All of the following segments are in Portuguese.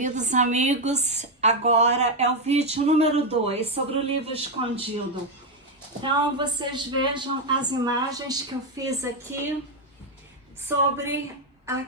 Queridos amigos, agora é o vídeo número 2 sobre o livro escondido. Então, vocês vejam as imagens que eu fiz aqui sobre a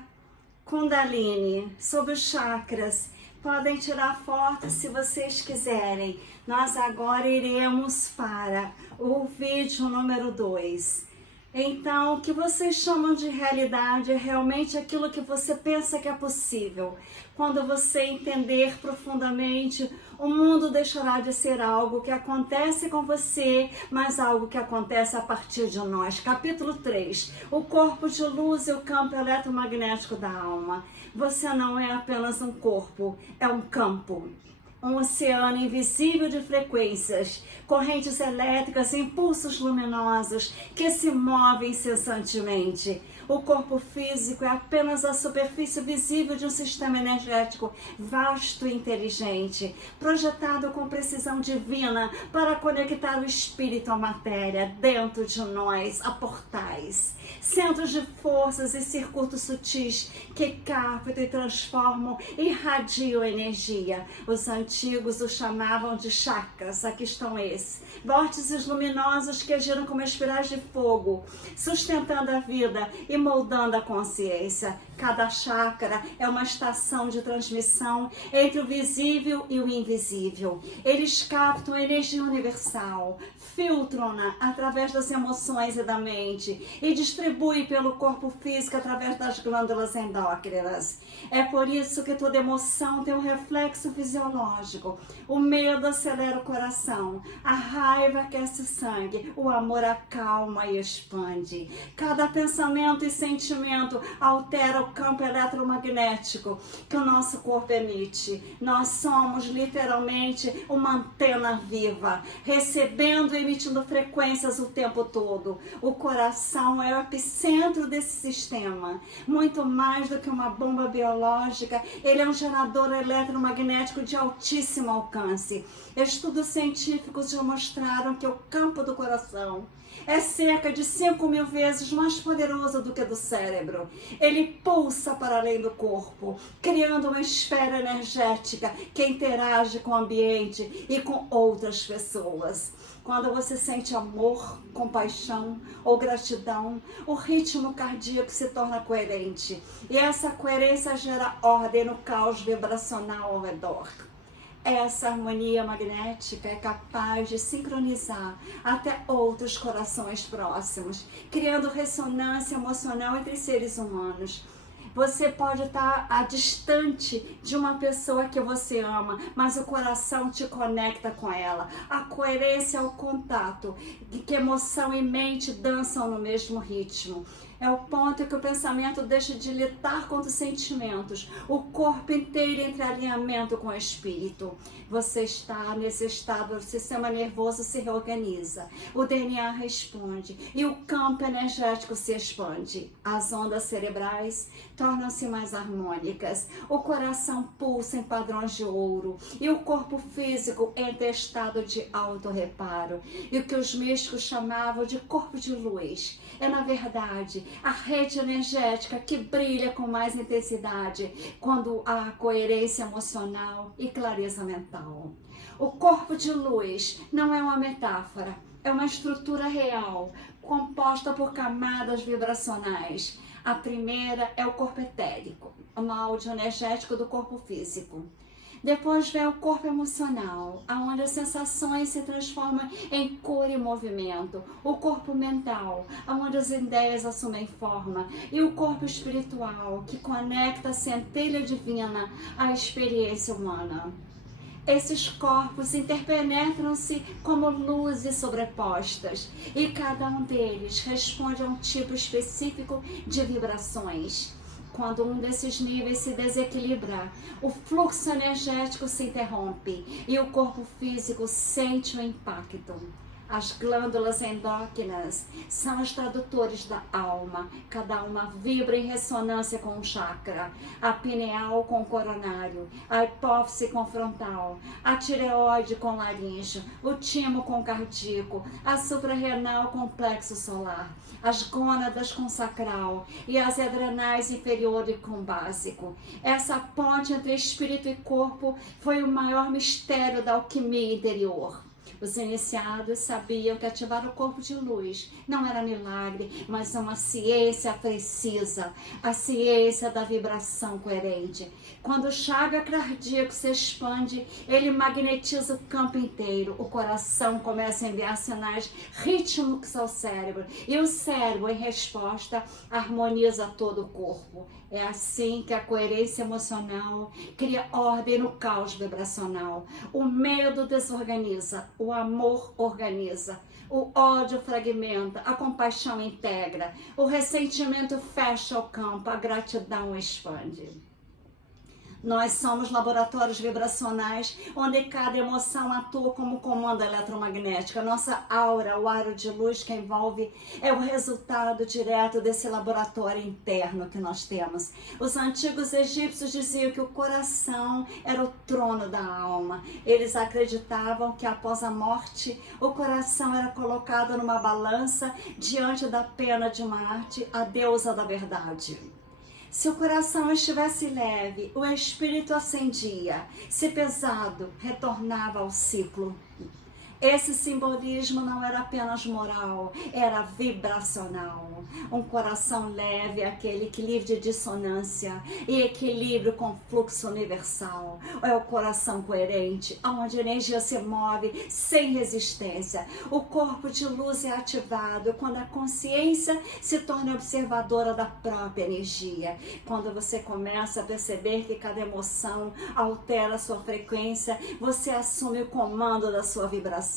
Kundalini, sobre os chakras. Podem tirar fotos se vocês quiserem. Nós agora iremos para o vídeo número 2. Então, o que vocês chamam de realidade é realmente aquilo que você pensa que é possível. Quando você entender profundamente, o mundo deixará de ser algo que acontece com você, mas algo que acontece a partir de nós. Capítulo 3. O corpo de luz e o campo eletromagnético da alma. Você não é apenas um corpo, é um campo. Um oceano invisível de frequências, correntes elétricas, impulsos luminosos que se movem incessantemente. O corpo físico é apenas a superfície visível de um sistema energético vasto e inteligente, projetado com precisão divina para conectar o espírito à matéria. Dentro de nós há portais, centros de forças e circuitos sutis que captam e transformam e irradiam energia. Os antigos o chamavam de chakras. Aqui estão esses vórtices luminosos que giram como espirais de fogo, sustentando a vida e moldando a consciência. Cada chakra é uma estação de transmissão entre o visível e o invisível. Eles captam a energia universal, filtram-na através das emoções e da mente e distribuem pelo corpo físico através das glândulas endócrinas. É por isso que toda emoção tem um reflexo fisiológico. O medo acelera o coração, a raiva aquece o sangue, o amor acalma e expande. Cada pensamento e sentimento altera o campo eletromagnético que o nosso corpo emite. Nós somos literalmente uma antena viva, recebendo e emitindo frequências o tempo todo. O coração é o epicentro desse sistema. Muito mais do que uma bomba biológica, ele é um gerador eletromagnético de altíssimo alcance. Estudos científicos já mostraram que o campo do coração é cerca de 5.000 vezes mais poderoso do que do cérebro. Ele pulsa para além do corpo, criando uma esfera energética que interage com o ambiente e com outras pessoas. Quando você sente amor, compaixão ou gratidão, o ritmo cardíaco se torna coerente. E essa coerência gera ordem no caos vibracional ao redor. Essa harmonia magnética é capaz de sincronizar até outros corações próximos, criando ressonância emocional entre seres humanos. Você pode estar distante de uma pessoa que você ama, mas o coração te conecta com ela. A coerência é o contato, de que emoção e mente dançam no mesmo ritmo. É o ponto em que o pensamento deixa de lutar contra os sentimentos. O corpo inteiro entra em alinhamento com o espírito. Você está nesse estado, o sistema nervoso se reorganiza. O DNA responde e o campo energético se expande. As ondas cerebrais tornam-se mais harmônicas. O coração pulsa em padrões de ouro. E o corpo físico entra em estado de autorreparo. E o que os místicos chamavam de corpo de luz é, na verdade, a rede energética que brilha com mais intensidade quando há coerência emocional e clareza mental. O corpo de luz não é uma metáfora, é uma estrutura real, composta por camadas vibracionais. A primeira é o corpo etérico, o áudio energético do corpo físico. Depois vem o corpo emocional, onde as sensações se transformam em cor e movimento. O corpo mental, onde as ideias assumem forma. E o corpo espiritual, que conecta a centelha divina à experiência humana. Esses corpos interpenetram-se como luzes sobrepostas e cada um deles responde a um tipo específico de vibrações. Quando um desses níveis se desequilibra, o fluxo energético se interrompe e o corpo físico sente o impacto. As glândulas endócrinas são os tradutores da alma. Cada uma vibra em ressonância com o chakra. A pineal com o coronário, a hipófise com o frontal, a tireoide com o laríngeo, o timo com o cardíaco, a suprarrenal com o plexo solar, as gônadas com o sacral e as adrenais inferiores com o básico. Essa ponte entre espírito e corpo foi o maior mistério da alquimia interior. Os iniciados sabiam que ativar o corpo de luz não era milagre, mas uma ciência precisa, a ciência da vibração coerente. Quando o chakra cardíaco se expande, ele magnetiza o campo inteiro. O coração começa a enviar sinais rítmicos ao cérebro e o cérebro, em resposta, harmoniza todo o corpo. É assim que a coerência emocional cria ordem no caos vibracional. O medo desorganiza, o amor organiza, o ódio fragmenta, a compaixão integra, o ressentimento fecha o campo, a gratidão expande. Nós somos laboratórios vibracionais onde cada emoção atua como comando eletromagnético. A nossa aura, o aro de luz que envolve, é o resultado direto desse laboratório interno que nós temos. Os antigos egípcios diziam que o coração era o trono da alma. Eles acreditavam que após a morte, o coração era colocado numa balança diante da pena de Marte, a deusa da verdade. Se o coração estivesse leve, o espírito ascendia. Se pesado, retornava ao ciclo. Esse simbolismo não era apenas moral, era vibracional. Um coração leve é aquele equilíbrio de dissonância e equilíbrio com fluxo universal. É o coração coerente, onde a energia se move sem resistência. O corpo de luz é ativado quando a consciência se torna observadora da própria energia. Quando você começa a perceber que cada emoção altera a sua frequência, você assume o comando da sua vibração.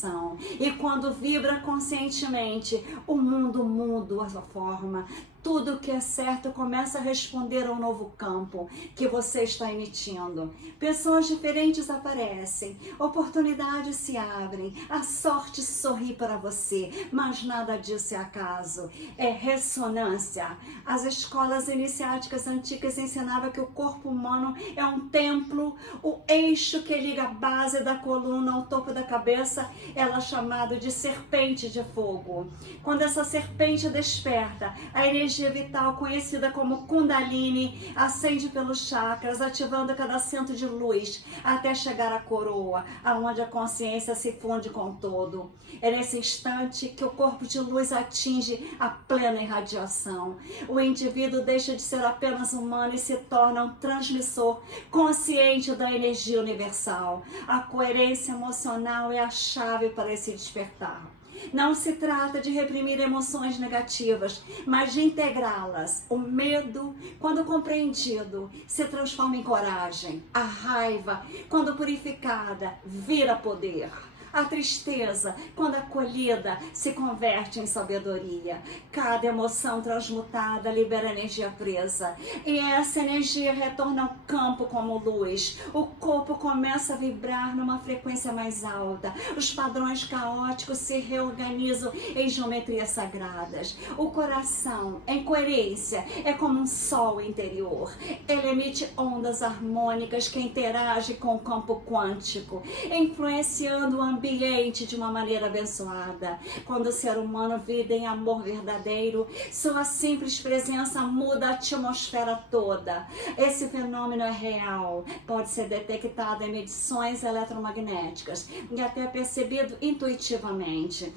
E quando vibra conscientemente, o mundo muda a sua forma. Tudo que é certo começa a responder ao novo campo que você está emitindo. Pessoas diferentes aparecem, oportunidades se abrem, a sorte sorri para você, mas nada disso é acaso, é ressonância. As escolas iniciáticas antigas ensinavam que o corpo humano é um templo, o eixo que liga a base da coluna ao topo da cabeça, ela é chamado de serpente de fogo. Quando essa serpente desperta, a energia vital, conhecida como Kundalini, ascende pelos chakras, ativando cada centro de luz, até chegar à coroa, aonde a consciência se funde com o todo. É nesse instante que o corpo de luz atinge a plena irradiação. O indivíduo deixa de ser apenas humano e se torna um transmissor consciente da energia universal. A coerência emocional é a chave para esse despertar. Não se trata de reprimir emoções negativas, mas de integrá-las. O medo, quando compreendido, se transforma em coragem. A raiva, quando purificada, vira poder. A tristeza, quando acolhida, se converte em sabedoria. Cada emoção transmutada libera energia presa. E essa energia retorna ao campo como luz. O corpo começa a vibrar numa frequência mais alta. Os padrões caóticos se reorganizam em geometrias sagradas. O coração, em coerência, é como um sol interior. Ele emite ondas harmônicas que interagem com o campo quântico, influenciando o ambiente de uma maneira abençoada. Quando o ser humano vive em amor verdadeiro, sua simples presença muda a atmosfera toda. Esse fenômeno é real, pode ser detectado em medições eletromagnéticas e até percebido intuitivamente.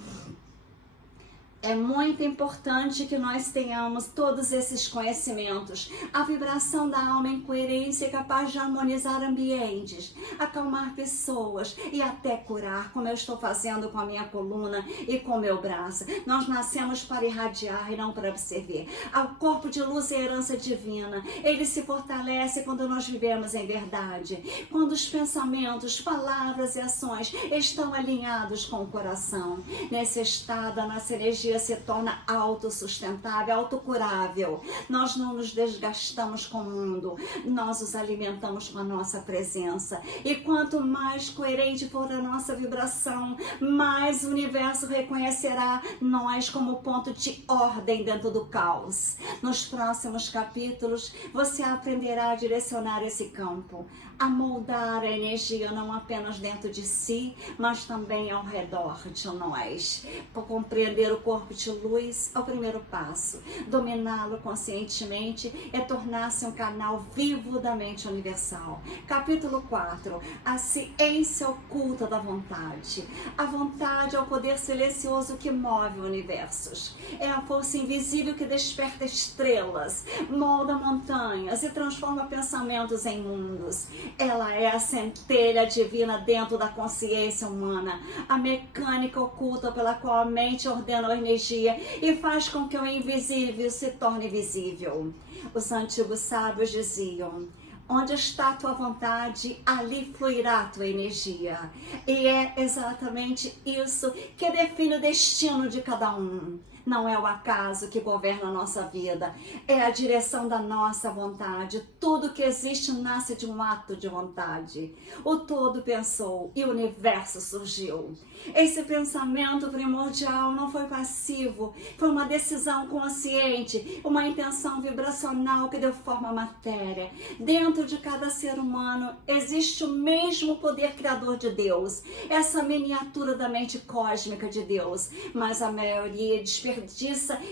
É muito importante que nós tenhamos todos esses conhecimentos. A vibração da alma em coerência é capaz de harmonizar ambientes, acalmar pessoas e até curar, como eu estou fazendo com a minha coluna e com o meu braço. Nós nascemos para irradiar e não para absorver. O corpo de luz é herança divina. Ele se fortalece quando nós vivemos em verdade. Quando os pensamentos, palavras e ações estão alinhados com o coração. Nesse estado, a nossa energia energia se torna autossustentável, autocurável. Nós não nos desgastamos com o mundo, nós os alimentamos com a nossa presença. E quanto mais coerente for a nossa vibração, mais o universo reconhecerá nós como ponto de ordem dentro do caos. Nos próximos capítulos, você aprenderá a direcionar esse campo, a moldar a energia não apenas dentro de si, mas também ao redor de nós. Para compreender o corpo de luz é o primeiro passo. Dominá-lo conscientemente é tornar-se um canal vivo da mente universal. Capítulo 4. A ciência oculta da vontade. A vontade é o poder silencioso que move universos. É a força invisível que desperta estrelas, molda montanhas e transforma pensamentos em mundos. Ela é a centelha divina dentro da consciência humana, a mecânica oculta pela qual a mente ordena a energia e faz com que o invisível se torne visível. Os antigos sábios diziam: onde está a tua vontade, ali fluirá a tua energia. E é exatamente isso que define o destino de cada um. Não é o acaso que governa a nossa vida, é a direção da nossa vontade. Tudo que existe nasce de um ato de vontade. O todo pensou e o universo surgiu. Esse pensamento primordial não foi passivo, foi uma decisão consciente, uma intenção vibracional que deu forma à matéria. Dentro de cada ser humano existe o mesmo poder criador de Deus, essa miniatura da mente cósmica de Deus, mas a maioria desperdiça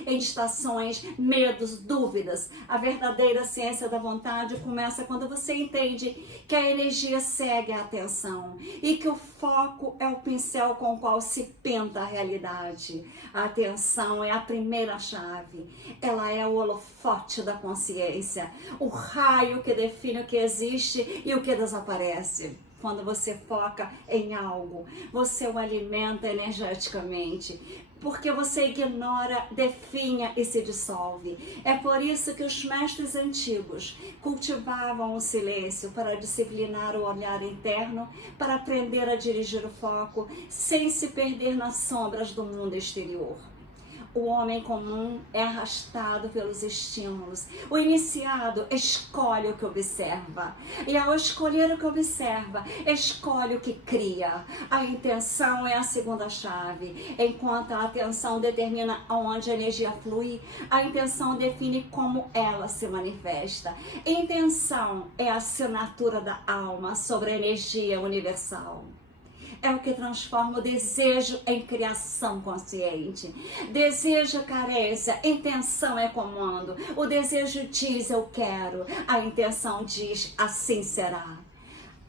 em distrações, medos, dúvidas. A verdadeira ciência da vontade começa quando você entende que a energia segue a atenção e que o foco é o pincel com o qual se pinta a realidade. A atenção é a primeira chave. Ela é o holofote da consciência, o raio que define o que existe e o que desaparece. Quando você foca em algo, você o alimenta energeticamente. Porque você ignora, definha e se dissolve. É por isso que os mestres antigos cultivavam o silêncio para disciplinar o olhar interno, para aprender a dirigir o foco sem se perder nas sombras do mundo exterior. O homem comum é arrastado pelos estímulos. O iniciado escolhe o que observa. E ao escolher o que observa, escolhe o que cria. A intenção é a segunda chave. Enquanto a atenção determina aonde a energia flui, a intenção define como ela se manifesta. Intenção é a assinatura da alma sobre a energia universal. É o que transforma o desejo em criação consciente. Desejo é carência, intenção é comando. O desejo diz eu quero, a intenção diz assim será.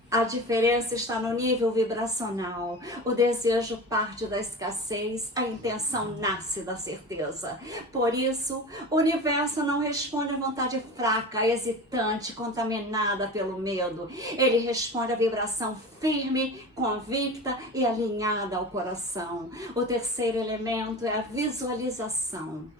A diferença está no nível vibracional. O desejo parte da escassez, a intenção nasce da certeza. Por isso, o universo não responde à vontade fraca, hesitante, contaminada pelo medo. Ele responde à vibração firme, convicta e alinhada ao coração. O terceiro elemento é a visualização.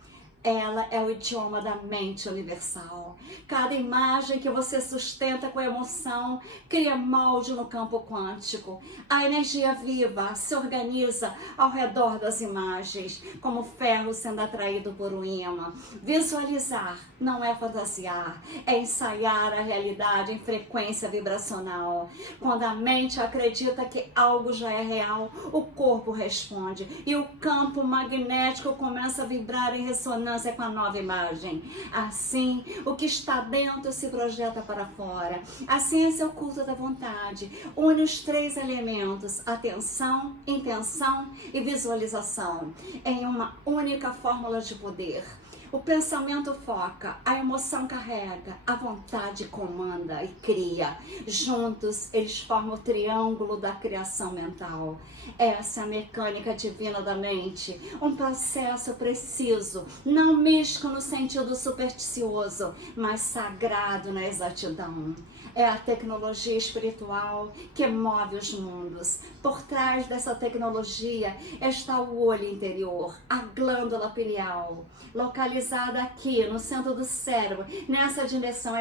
Ela é o idioma da mente universal. Cada imagem que você sustenta com emoção cria molde no campo quântico. A energia viva se organiza ao redor das imagens, como ferro sendo atraído por um ímã. Visualizar não é fantasiar, é ensaiar a realidade em frequência vibracional. Quando a mente acredita que algo já é real, o corpo responde e o campo magnético começa a vibrar em ressonância com a nova imagem. Assim, o que está dentro se projeta para fora. A ciência oculta da vontade une os três elementos: atenção, intenção e visualização em uma única fórmula de poder. O pensamento foca, a emoção carrega, a vontade comanda e cria. Juntos, eles formam o triângulo da criação mental. Essa é a mecânica divina da mente, um processo preciso, não místico no sentido supersticioso, mas sagrado na exatidão. É a tecnologia espiritual que move os mundos. Por trás dessa tecnologia está o olho interior, a glândula pineal, localizada aqui no centro do cérebro. Nessa direção,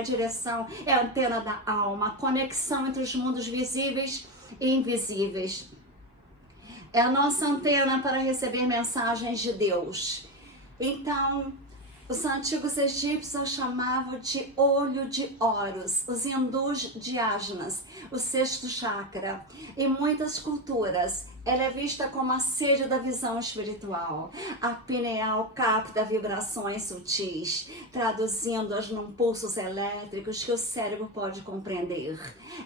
é a antena da alma, a conexão entre os mundos visíveis e invisíveis. É a nossa antena para receber mensagens de Deus. Então, os antigos egípcios a chamavam de olho de Horus, os hindus de Ajnas, o sexto chakra. Em muitas culturas, ela é vista como a sede da visão espiritual. A pineal capta vibrações sutis, traduzindo-as num pulsos elétricos que o cérebro pode compreender.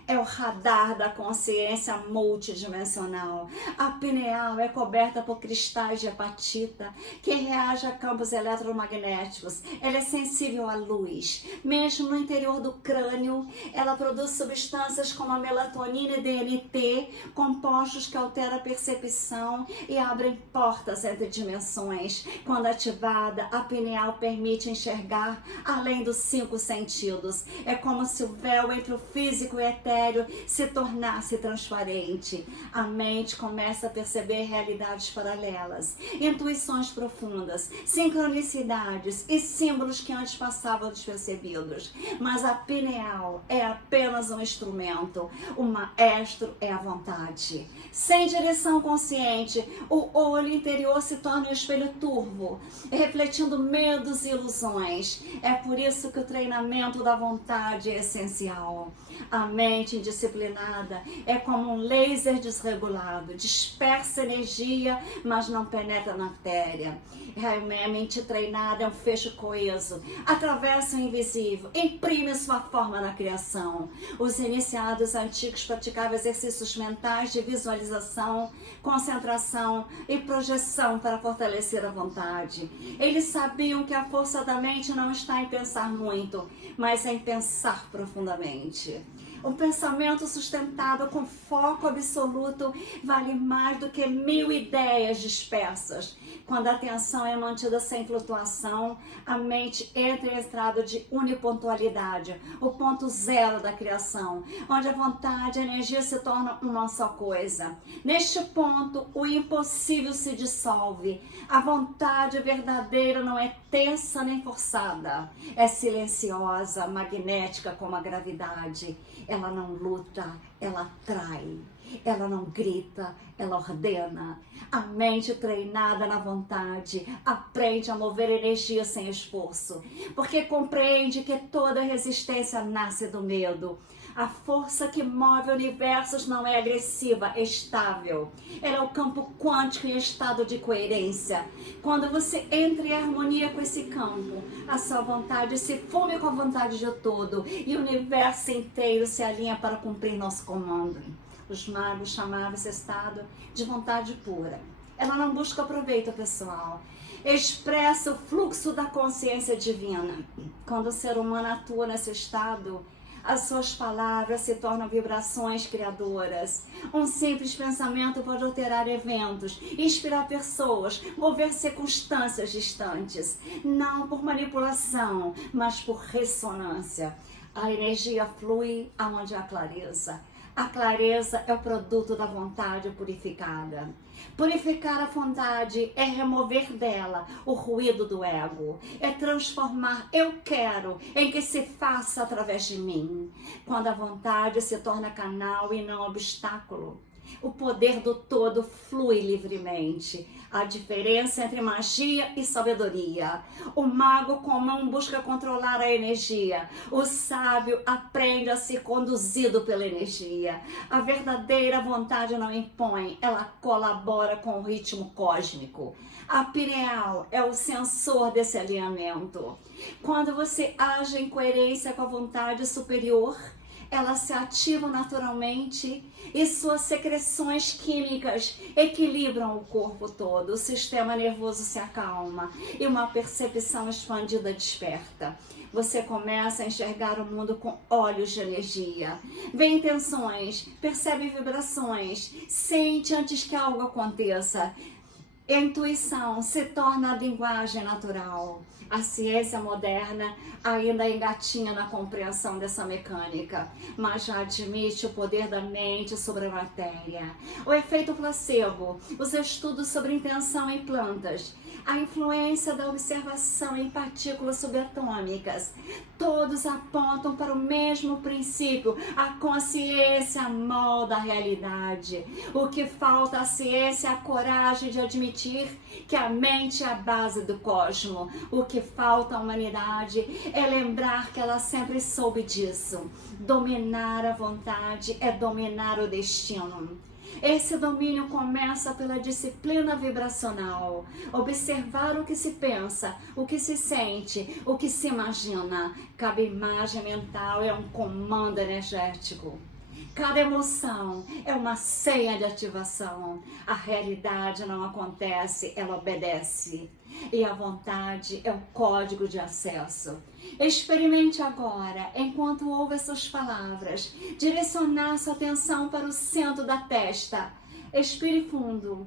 É o radar da consciência multidimensional. A pineal é coberta por cristais de apatita, que reage a campos eletromagnéticos. Ela é sensível à luz. Mesmo no interior do crânio, ela produz substâncias como a melatonina e DNT, compostos que alteram a percepção e abrem portas entre dimensões. Quando ativada, a pineal permite enxergar além dos 5 sentidos. É como se o véu entre o físico e o etéreo se tornasse transparente. A mente começa a perceber realidades paralelas, intuições profundas, sincronicidades e símbolos que antes passavam despercebidos. Mas a pineal é apenas um instrumento. O maestro é a vontade. Sem direção consciente, o olho interior se torna um espelho turvo, refletindo medos e ilusões. É por isso que o treinamento da vontade é essencial. A mente indisciplinada é como um laser desregulado, dispersa energia, mas não penetra na matéria. A mente treinada é um fecho coeso, atravessa o invisível, imprime sua forma na criação. Os iniciados antigos praticavam exercícios mentais de visualização, concentração e projeção para fortalecer a vontade. Eles sabiam que a força da mente não está em pensar muito, mas em pensar profundamente. Um pensamento sustentado com foco absoluto vale mais do que 1000 ideias dispersas. Quando a atenção é mantida sem flutuação, a mente entra em estado de unipontualidade, o ponto zero da criação, onde a vontade e a energia se tornam uma só coisa. Neste ponto, o impossível se dissolve. A vontade verdadeira não é tensa nem forçada. É silenciosa, magnética como a gravidade. Ela não luta, ela atrai. Ela não grita, ela ordena. A mente treinada na vontade aprende a mover energia sem esforço, porque compreende que toda resistência nasce do medo. A força que move universos não é agressiva, é estável. Ela é o campo quântico em estado de coerência. Quando você entra em harmonia com esse campo, a sua vontade se funde com a vontade de todo e o universo inteiro se alinha para cumprir nosso comando. Os magos chamavam esse estado de vontade pura. Ela não busca proveito pessoal. Expressa o fluxo da consciência divina. Quando o ser humano atua nesse estado, as suas palavras se tornam vibrações criadoras. Um simples pensamento pode alterar eventos, inspirar pessoas, mover circunstâncias distantes. Não por manipulação, mas por ressonância. A energia flui aonde há clareza. A clareza é o produto da vontade purificada. Purificar a vontade é remover dela o ruído do ego. É transformar eu quero em que se faça através de mim. Quando a vontade se torna canal e não obstáculo, o poder do todo flui livremente. A diferença entre magia e sabedoria. O mago comum busca controlar a energia. O sábio aprende a ser conduzido pela energia. A verdadeira vontade não impõe, ela colabora com o ritmo cósmico. A pineal é o sensor desse alinhamento. Quando você age em coerência com a vontade superior, ela se ativa naturalmente e suas secreções químicas equilibram o corpo todo. O sistema nervoso se acalma e uma percepção expandida desperta. Você começa a enxergar o mundo com olhos de energia. Vê intenções, percebe vibrações, sente antes que algo aconteça. E a intuição se torna a linguagem natural. A ciência moderna ainda engatinha na compreensão dessa mecânica, mas já admite o poder da mente sobre a matéria. O efeito placebo, os estudos sobre intenção em plantas, a influência da observação em partículas subatômicas, todos apontam para o mesmo princípio: a consciência molda a realidade. O que falta à ciência é a coragem de admitir que a mente é a base do cosmos. O que falta à humanidade é lembrar que ela sempre soube disso. Dominar a vontade é dominar o destino. Esse domínio começa pela disciplina vibracional. Observar o que se pensa, o que se sente, o que se imagina. Cada imagem mental é um comando energético. Cada emoção é uma senha de ativação. A realidade não acontece, ela obedece. E a vontade é o código de acesso. Experimente agora, enquanto ouve essas palavras, direcionar sua atenção para o centro da testa. Expire fundo.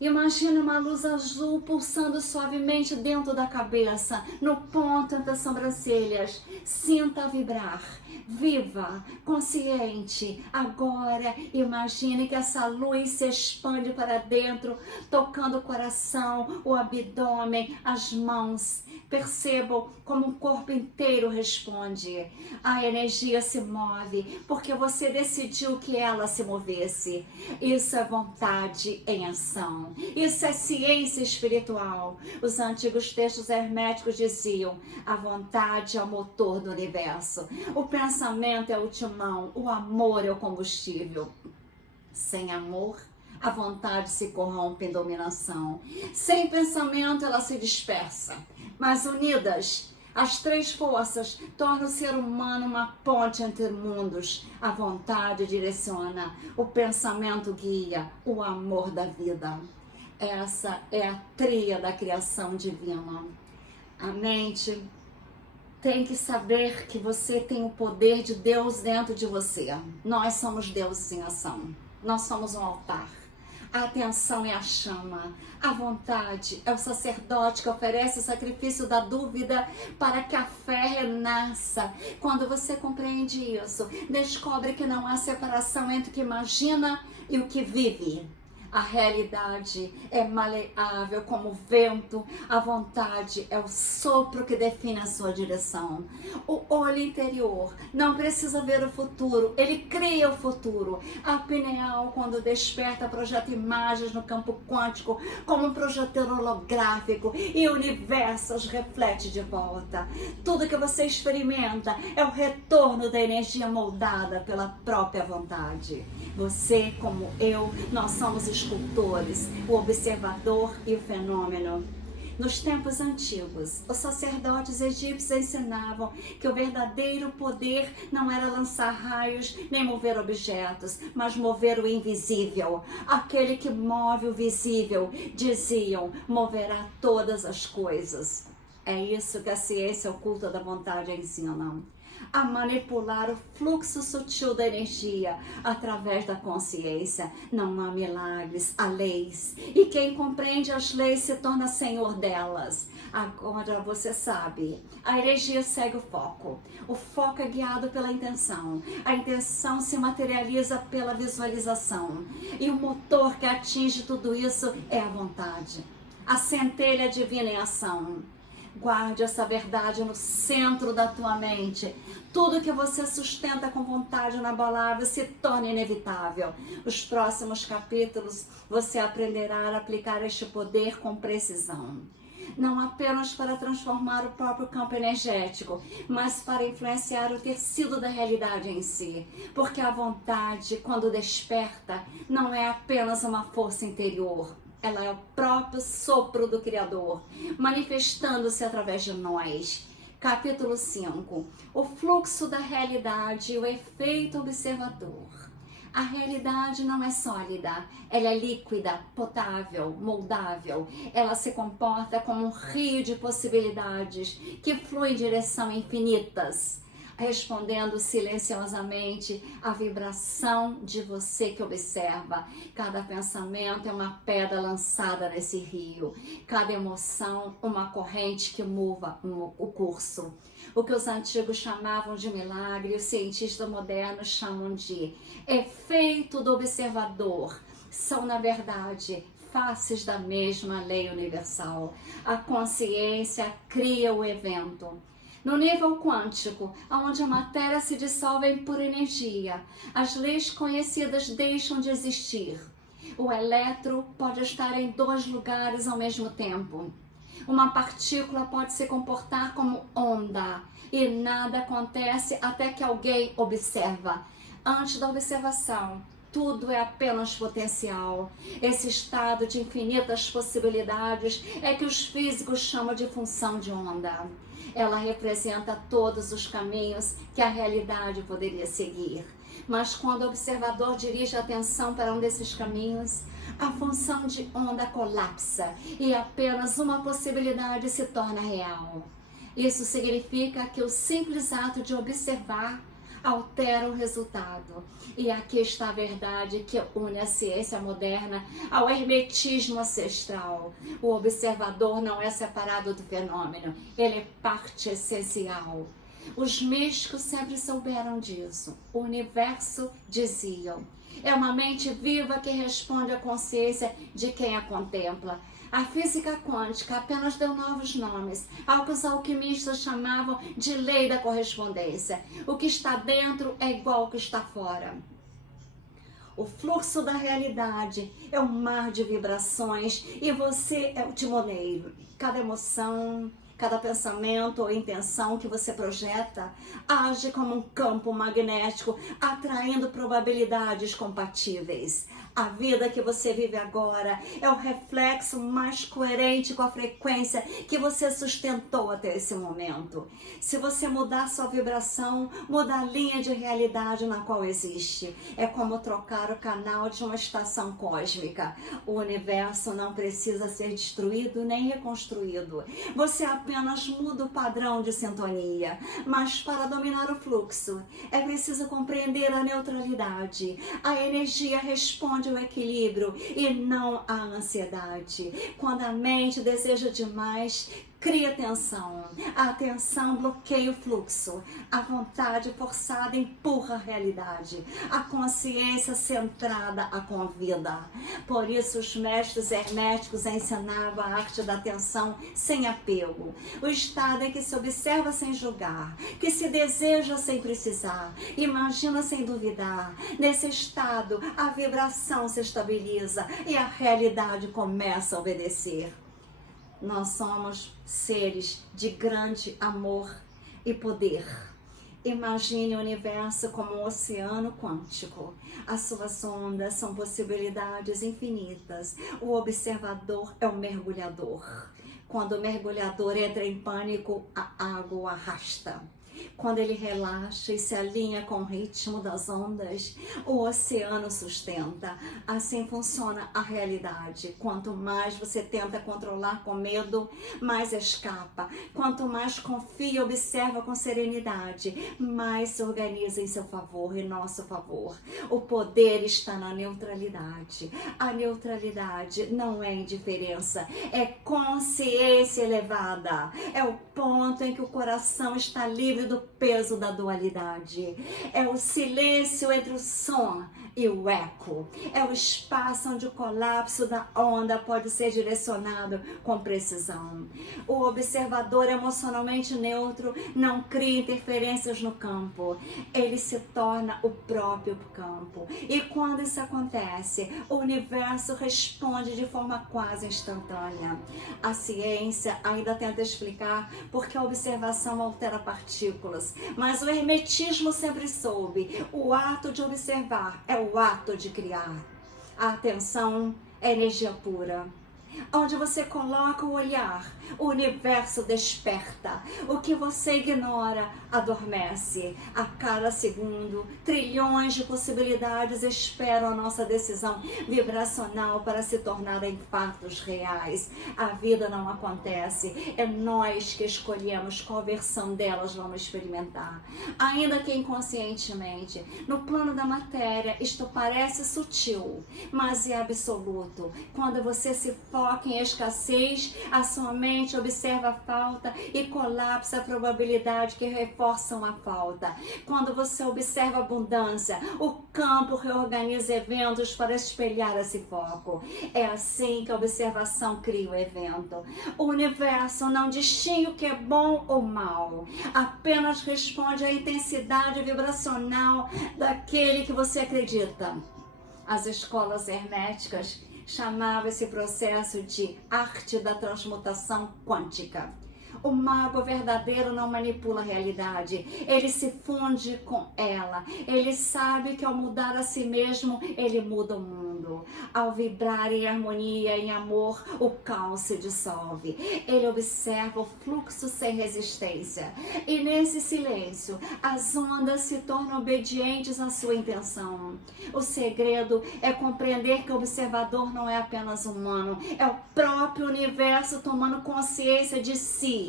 Imagine uma luz azul pulsando suavemente dentro da cabeça, no ponto entre as sobrancelhas. Sinta vibrar. Viva, consciente. Agora imagine que essa luz se expande para dentro, tocando o coração, o abdômen, as mãos. Percebam como o corpo inteiro responde. A energia se move porque você decidiu que ela se movesse. Isso é vontade em ação. Isso é ciência espiritual. Os antigos textos herméticos diziam: a vontade é o motor do universo. O pensamento é o timão. O amor é o combustível. Sem amor, a vontade se corrompe em dominação. Sem pensamento, ela se dispersa. Mas unidas, as três forças tornam o ser humano uma ponte entre mundos. A vontade direciona, o pensamento guia, o amor da vida. Essa é a tríade da criação divina. A mente tem que saber que você tem o poder de Deus dentro de você. Nós somos deuses em ação. Nós somos um altar. A atenção é a chama. A vontade é o sacerdote que oferece o sacrifício da dúvida para que a fé renasça. Quando você compreende isso, descobre que não há separação entre o que imagina e o que vive. A realidade é maleável como o vento, a vontade é o sopro que define a sua direção. O olho interior não precisa ver o futuro, ele cria o futuro. A pineal, quando desperta, projeta imagens no campo quântico como um projetor holográfico e o universo as reflete de volta. Tudo que você experimenta é o retorno da energia moldada pela própria vontade. Você, como eu, nós somos escultores, o observador e o fenômeno. Nos tempos antigos, os sacerdotes egípcios ensinavam que o verdadeiro poder não era lançar raios nem mover objetos, mas mover o invisível. Aquele que move o visível, diziam, moverá todas as coisas. É isso que a ciência oculta da vontade ensina. A manipular o fluxo sutil da energia através da consciência. Não há milagres, há leis. E quem compreende as leis se torna senhor delas. Agora você sabe, a energia segue o foco. O foco é guiado pela intenção. A intenção se materializa pela visualização. E o motor que atinge tudo isso é a vontade. A centelha divina em ação. Guarde essa verdade no centro da tua mente. Tudo que você sustenta com vontade inabalável se torna inevitável. Os próximos capítulos você aprenderá a aplicar este poder com precisão. Não apenas para transformar o próprio campo energético, mas para influenciar o tecido da realidade em si. Porque a vontade, quando desperta, não é apenas uma força interior. Ela é o próprio sopro do Criador, manifestando-se através de nós. Capítulo 5. O fluxo da realidade e o efeito observador. A realidade não é sólida, ela é líquida, potável, moldável. Ela se comporta como um rio de possibilidades que flui em direção infinitas. respondendo silenciosamente à vibração de você que observa. Cada pensamento é uma pedra lançada nesse rio, cada emoção uma corrente que mova o curso. O que os antigos chamavam de milagre, os cientistas modernos chamam de efeito do observador. São, na verdade, faces da mesma lei universal. A consciência cria o evento. No nível quântico, onde a matéria se dissolve por energia, as leis conhecidas deixam de existir. O elétron pode estar em 2 lugares ao mesmo tempo. Uma partícula pode se comportar como onda e nada acontece até que alguém observa. Antes da observação, tudo é apenas potencial. Esse estado de infinitas possibilidades é que os físicos chamam de função de onda. Ela representa todos os caminhos que a realidade poderia seguir. Mas quando o observador dirige a atenção para um desses caminhos, a função de onda colapsa e apenas uma possibilidade se torna real. Isso significa que o simples ato de observar altera o resultado. E aqui está a verdade que une a ciência moderna ao hermetismo ancestral. O observador não é separado do fenômeno, ele é parte essencial. Os místicos sempre souberam disso. O universo, diziam, é uma mente viva que responde à consciência de quem a contempla. A física quântica apenas deu novos nomes ao que os alquimistas chamavam de lei da correspondência. O que está dentro é igual ao que está fora. O fluxo da realidade é um mar de vibrações e você é o timoneiro. Cada emoção, cada pensamento ou intenção que você projeta age como um campo magnético, atraindo probabilidades compatíveis. A vida que você vive agora é o reflexo mais coerente com a frequência que você sustentou até esse momento. Se você mudar sua vibração, muda a linha de realidade na qual existe. É como trocar o canal de uma estação cósmica. O universo não precisa ser destruído nem reconstruído. Você apenas muda o padrão de sintonia. Mas para dominar o fluxo, é preciso compreender a neutralidade. A energia responde ao equilíbrio e não à ansiedade. Quando a mente deseja demais, cria tensão. A tensão bloqueia o fluxo. A vontade forçada empurra a realidade. A consciência centrada a convida. Por isso os mestres herméticos ensinavam a arte da atenção sem apego. O estado em que se observa sem julgar, que se deseja sem precisar, imagina sem duvidar. Nesse estado, a vibração se estabiliza e a realidade começa a obedecer. Nós somos seres de grande amor e poder. Imagine o universo como um oceano quântico. As suas ondas são possibilidades infinitas. O observador é o mergulhador. Quando o mergulhador entra em pânico, a água o arrasta. Quando ele relaxa e se alinha com o ritmo das ondas, o oceano sustenta. Assim funciona a realidade. Quanto mais você tenta controlar com medo, mais escapa. Quanto mais confia e observa com serenidade, mais se organiza em seu favor e nosso favor. O poder está na neutralidade. A neutralidade não é indiferença, é consciência elevada. É o ponto em que o coração está livre do peso da dualidade. É o silêncio entre o som e o eco. É o espaço onde o colapso da onda pode ser direcionado com precisão. O observador emocionalmente neutro não cria interferências no campo. Ele se torna o próprio campo. E quando isso acontece, o universo responde de forma quase instantânea. A ciência ainda tenta explicar por que a observação altera partículas, mas o hermetismo sempre soube. O ato de observar é o ato de criar. A atenção é energia pura. Onde você coloca o olhar, O universo desperta. O que você ignora adormece. A cada segundo, trilhões de possibilidades esperam a nossa decisão vibracional para se tornarem fatos reais. A vida não acontece. É nós que escolhemos qual versão delas vamos experimentar. Ainda que inconscientemente, no plano da matéria, isto parece sutil, mas é absoluto. Quando você se foca em escassez, a sua mente observa a falta e colapsa a probabilidade que reforçam a falta. Quando você observa a abundância, o campo reorganiza eventos para espelhar esse foco. É assim que a observação cria o evento. O universo não distingue o que é bom ou mal, apenas responde à intensidade vibracional daquele que você acredita. As escolas herméticas chamavam esse processo de arte da transmutação quântica. O mago verdadeiro não manipula a realidade, ele se funde com ela. Ele sabe que ao mudar a si mesmo, ele muda o mundo. Ao vibrar em harmonia, em amor, o caos se dissolve. Ele observa o fluxo sem resistência. E nesse silêncio, as ondas se tornam obedientes à sua intenção. O segredo é compreender que o observador não é apenas humano, é o próprio universo tomando consciência de si.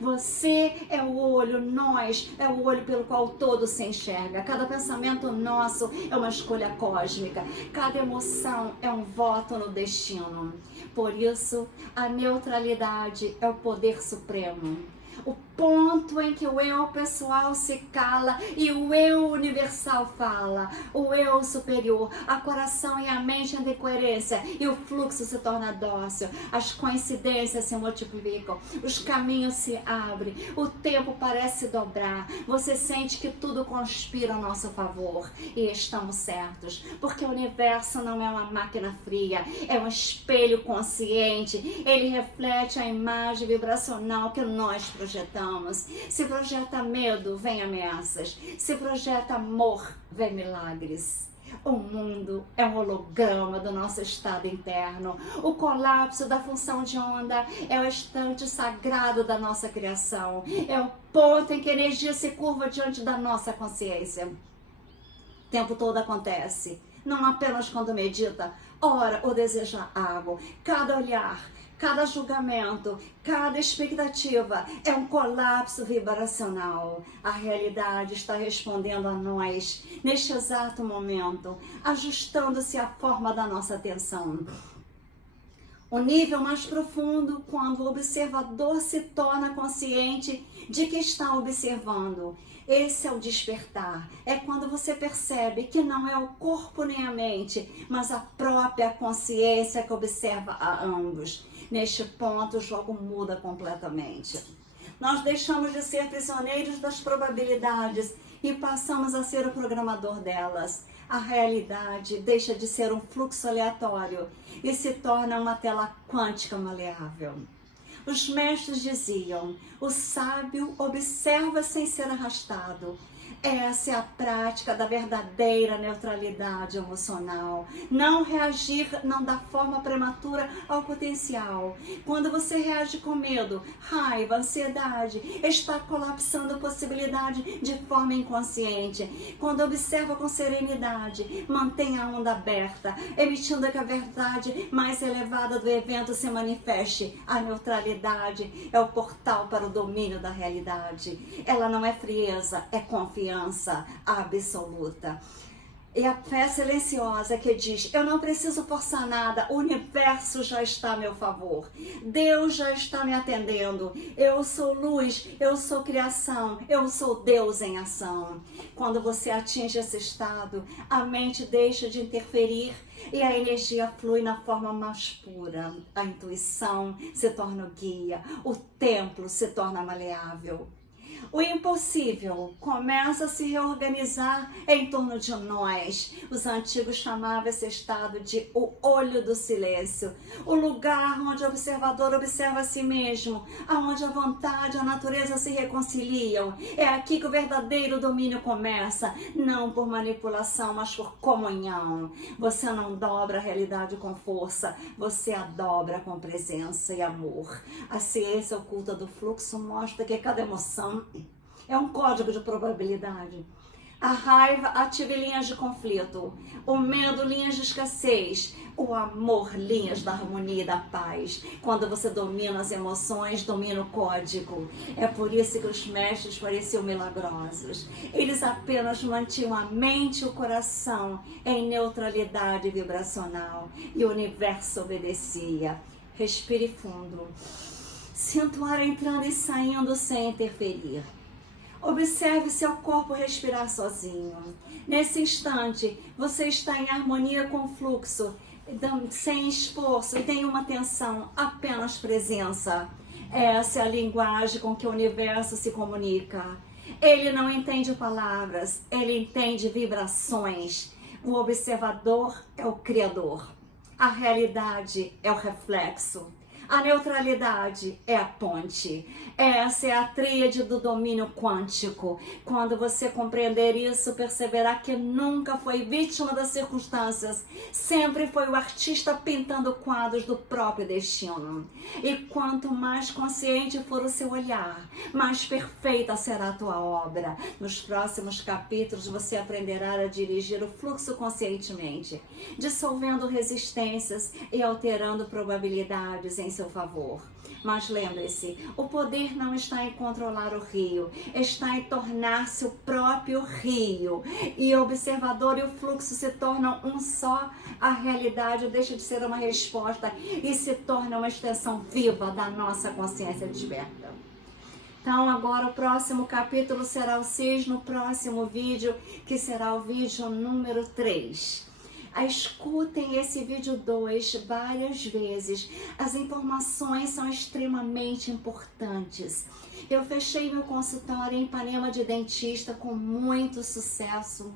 Você é o olho, nós é o olho pelo qual todo se enxerga. Cada pensamento nosso é uma escolha cósmica. Cada emoção é um voto no destino. Por isso, a neutralidade é o poder supremo. O ponto em que o eu pessoal se cala e o eu universal fala. O eu superior, a coração e a mente andam em coerência e o fluxo se torna dócil. As coincidências se multiplicam, os caminhos se abrem, o tempo parece dobrar. Você sente que tudo conspira a nosso favor e estamos certos, porque o universo não é uma máquina fria, é um espelho consciente. Ele reflete a imagem vibracional que nós projetamos. Se projeta medo, vem ameaças. Se projeta amor, vem milagres. O mundo é um holograma do nosso estado interno. O colapso da função de onda é o instante sagrado da nossa criação. É o ponto em que a energia se curva diante da nossa consciência. O tempo todo acontece, não apenas quando medita, ora ou deseja algo. Cada olhar, cada julgamento, cada expectativa é um colapso vibracional. A realidade está respondendo a nós neste exato momento, ajustando-se à forma da nossa atenção. O nível mais profundo, quando o observador se torna consciente de que está observando. Esse é o despertar. É quando você percebe que não é o corpo nem a mente, mas a própria consciência que observa a ambos. Neste ponto, o jogo muda completamente. Nós deixamos de ser prisioneiros das probabilidades e passamos a ser o programador delas. A realidade deixa de ser um fluxo aleatório e se torna uma tela quântica maleável. Os mestres diziam, o sábio observa sem ser arrastado. Essa é a prática da verdadeira neutralidade emocional. Não reagir, não dar forma prematura ao potencial. Quando você reage com medo, raiva, ansiedade, está colapsando a possibilidade de forma inconsciente. Quando observa com serenidade, mantém a onda aberta, emitindo que a verdade mais elevada do evento se manifeste. A neutralidade é o portal para o domínio da realidade. Ela não é frieza, é confiança absoluta. E a fé silenciosa que diz, eu não preciso forçar nada, o universo já está a meu favor. Deus já está me atendendo. Eu sou luz, eu sou criação, eu sou Deus em ação. Quando você atinge esse estado, a mente deixa de interferir e a energia flui na forma mais pura. A intuição se torna o guia, o templo se torna maleável. O impossível começa a se reorganizar em torno de nós. Os antigos chamavam esse estado de o olho do silêncio, o lugar onde o observador observa a si mesmo, aonde a vontade e a natureza se reconciliam. É aqui que o verdadeiro domínio começa, não por manipulação, mas por comunhão. Você não dobra a realidade com força, você a dobra com presença e amor. A ciência oculta do fluxo mostra que cada emoção é um código de probabilidade. A raiva ativa linhas de conflito, o medo linhas de escassez, o amor linhas da harmonia e da paz. Quando você domina as emoções, domina o código. É por isso que os mestres pareciam milagrosos. Eles apenas mantinham a mente e o coração em neutralidade vibracional e o universo obedecia. Respire fundo. Sinta o ar entrando e saindo sem interferir. Observe seu corpo respirar sozinho. Nesse instante, você está em harmonia com o fluxo, sem esforço e nenhuma tensão, apenas presença. Essa é a linguagem com que o universo se comunica. Ele não entende palavras, ele entende vibrações. O observador é o criador. A realidade é o reflexo. A neutralidade é a ponte. Essa é a tríade do domínio quântico. Quando você compreender isso, perceberá que nunca foi vítima das circunstâncias. Sempre foi o artista pintando quadros do próprio destino. E quanto mais consciente for o seu olhar, mais perfeita será a tua obra. Nos próximos capítulos, você aprenderá a dirigir o fluxo conscientemente, dissolvendo resistências e alterando probabilidades em seu favor. Mas lembre-se, o poder não está em controlar o rio, está em tornar-se o próprio rio. E o observador e o fluxo se tornam um só. A realidade deixa de ser uma resposta e se torna uma extensão viva da nossa consciência desperta. Então agora o próximo capítulo será o 6 no próximo vídeo, que será o vídeo número 3. Escutem esse vídeo 2 várias vezes. As informações são extremamente importantes. Eu fechei meu consultório em Ipanema de dentista com muito sucesso,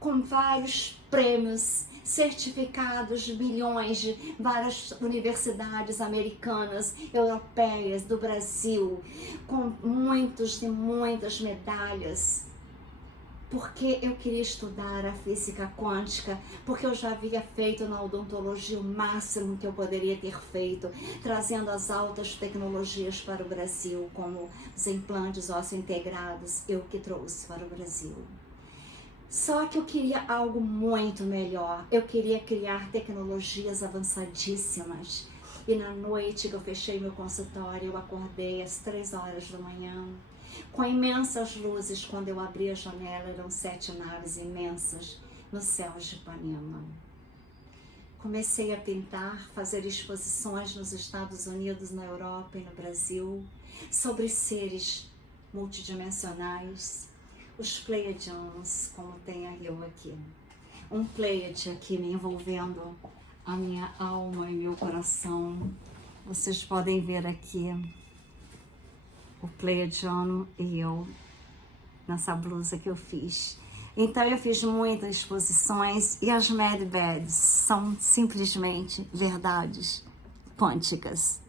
com vários prêmios, certificados, milhões de várias universidades americanas, europeias, do Brasil, com muitas e muitas medalhas. Porque eu queria estudar a física quântica, porque eu já havia feito na odontologia o máximo que eu poderia ter feito, trazendo as altas tecnologias para o Brasil, como os implantes ósseo-integrados, eu que trouxe para o Brasil. Só que eu queria algo muito melhor, eu queria criar tecnologias avançadíssimas. E na noite que eu fechei meu consultório, eu acordei às 3 horas da manhã, com imensas luzes. Quando eu abri a janela, eram 7 naves imensas no céu de Ipanema. Comecei a pintar, fazer exposições nos Estados Unidos, na Europa e no Brasil, sobre seres multidimensionais, os Pleiadianos, como tem eu aqui. Um Pleiade aqui me envolvendo a minha alma e meu coração. Vocês podem ver aqui o Pleiadiano e eu, nessa blusa que eu fiz. Então eu fiz muitas exposições e as Mad Beds são simplesmente verdades quânticas.